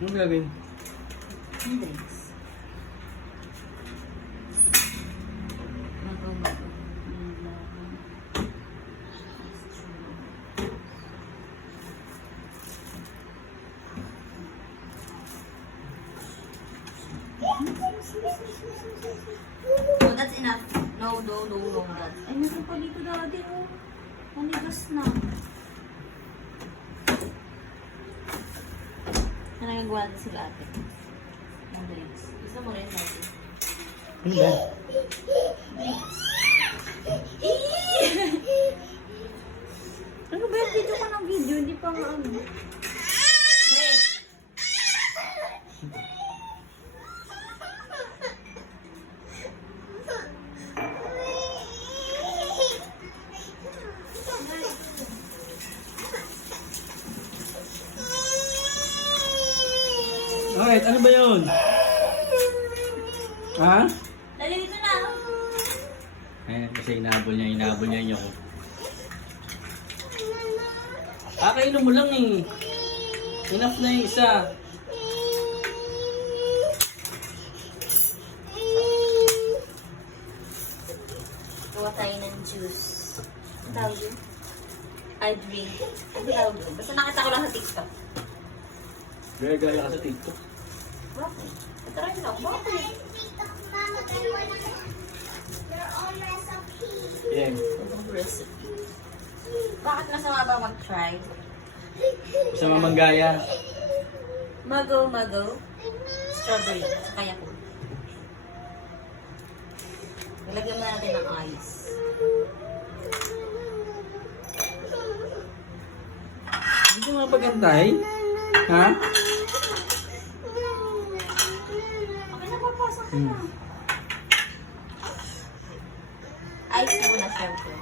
Anong gagawin? Drinks. Bago. Oh, that's enough. No, that's... Ay, meron pa dito dati, oh. Manigas na. Nagagawa na sila ate. Ang drinks. Gusto mo rin dati. Hindi. Drinks. Ano ba yung video ko ng video? Hindi pa nga ano. Hey! Alright, ano ba yun? Ha? Dali dito na. Ayan, kasi inahabol niya yung kakainom mo lang eh. Enough na yung isa. Gawa tayo ng juice. Ang tawag yun? I drink. Ano tawag yun? Basta nakita ko lang sa TikTok. Gaya-gaya ka sa TikTok. Bakit? Try na ako. Bakit? Yeah. Ang recipe. Bakit masama ba mag-try? Sa mamanggaya. Mago. Strawberry. Saka yakult. Nilagyan mo natin ng ice. Hindi ka mapagantay? Ha? Okay na, papasok ka na. Ice muna, syempre.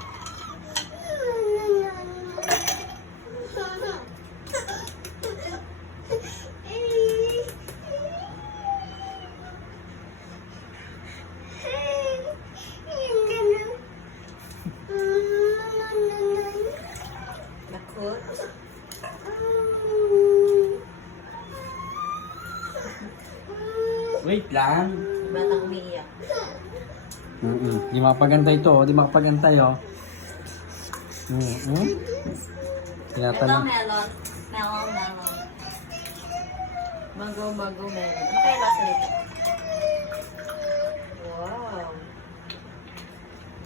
Yakult. Wait lang. Batang umiiyak. Di makapagantay to, di makapagantay oh. Ito, Tinatanong. melon. Mago, melon. Ano kaya lasa nito? Wow.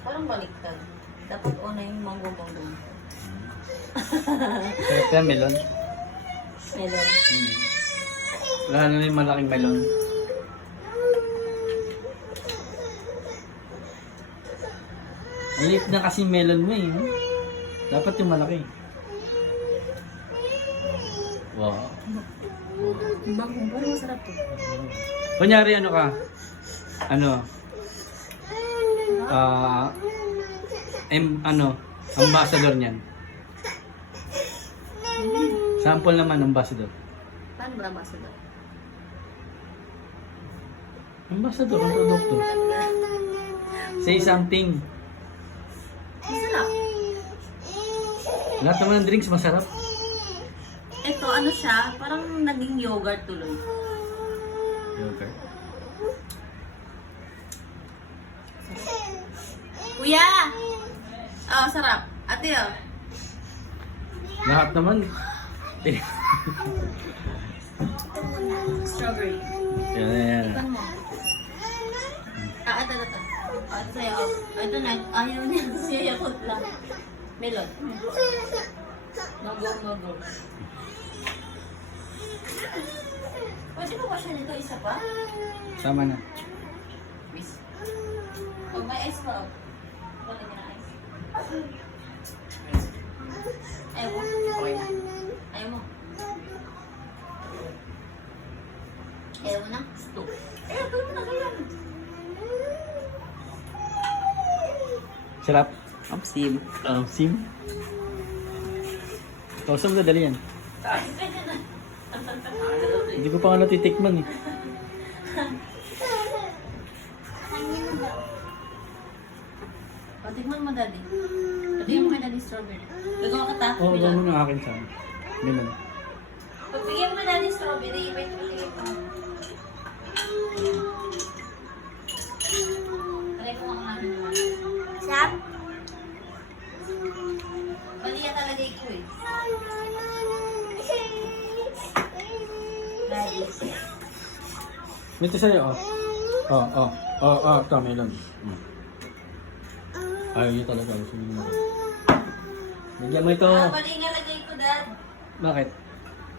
Parang baliktad. Dapat una yung mango. Sarap yan, melon. Melon. Wala na yung malaking melon. Maliit na kasi melon mo eh. Dapat yung malaki. Wow. Mango, parang masarap to. Kunyari ano ka? Ambassador niyan. Sample naman, ambassador. Paano ba masarap? Ambassador, ang produkto. Say something. Masarap. Lahat naman ng drinks masarap. Ito, ano siya? Parang naging yogurt tuloy. Yogurt. Kuya! Oh, sarap. Ate, oh. Lahat naman. Eh. Strawberry. Yan. Ikan mo. Ito. Ito sa'yo. Ito na. Ayaw niya. Siya yakot lang. Melon. Mago. Pwede ba siya nito isa pa? Sama na. Miss. Oh, may ice pa. Wala niya na ice. Ayaw mo? Okay na. Ayaw mo? Ayaw mo na? Stop. Ayaw mo na kaya. Sarap. Sim. Sim. Kausap na dali yan. Pwede na. Hindi ko pa nga natitikman eh. Tikman mo, Daddy. Patingin mo kay Daddy strawberry. Gagawa ka ta? Oo, gawin mo ng akin sa akin. Ganun. Pagbigyan mo na natin strawberry. Wait, pagbigyan mo. Talay ko mga ano naman. Sam? Mali yan talagay ko eh. Ready. Ito sa'yo, oh. Ito, melon. Ayaw niya talaga. Sige mo. Bigyan mo ito. Mali nga lagay ko, Dad. Bakit?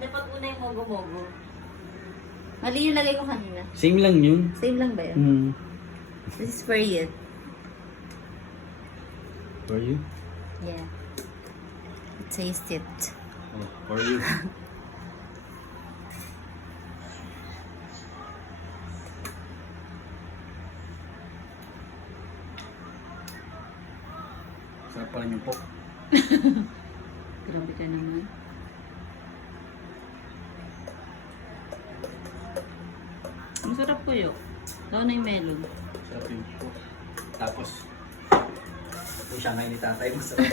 Dapat una yung mogo-mogo. Mali yung lagay ko kanina. Same lang yun. Same lang ba yun? Hmm. This is for you. For you? Yeah. Taste it. Oh, for you. Sarap pa rin yung pork. Grabe ka naman. Masarap po yun. Ito na yung melon. Sarap yung pork. Tapos, yung siyangay ni tatay, masarap.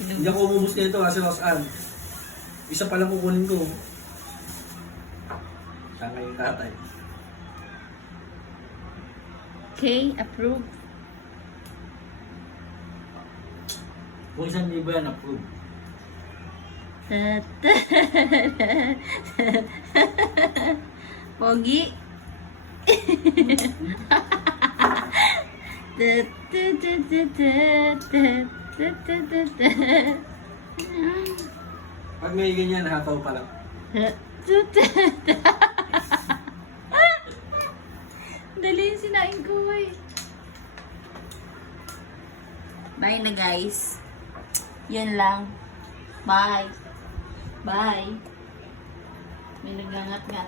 Hindi ako umubos nito kasi Rosan. Isa pa lang kukunin ko. Siyangay yung tatay. Okay, approve. Kung 1,000 yan, approve. Pogi. Pag may ganyan, hataw pa lang. Dali yung sinain ko eh. Bye na guys. Yan lang. Bye. Bye. May nagangat-ngat.